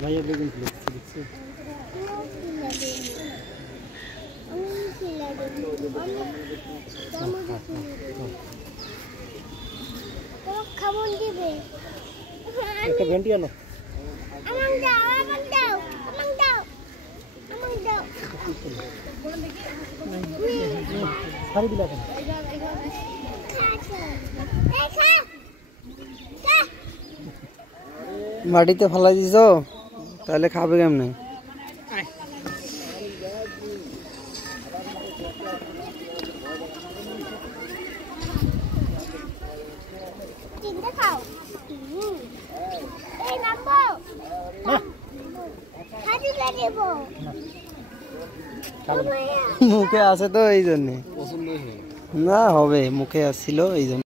ভাইয়া বেগুন দিচ্ছে খাবন দিবে একটা ভেন্ডি আনো আমাকে দাও আমাকে দাও আমাকে দাও আমাকে দাও সারি দিলা কেন মাটিতে ফেলাই দিছো তাহলে খাবে কেমনে? মুখে আছে তো এই জন্য না হবে মুখে আসছিল এই জন্য।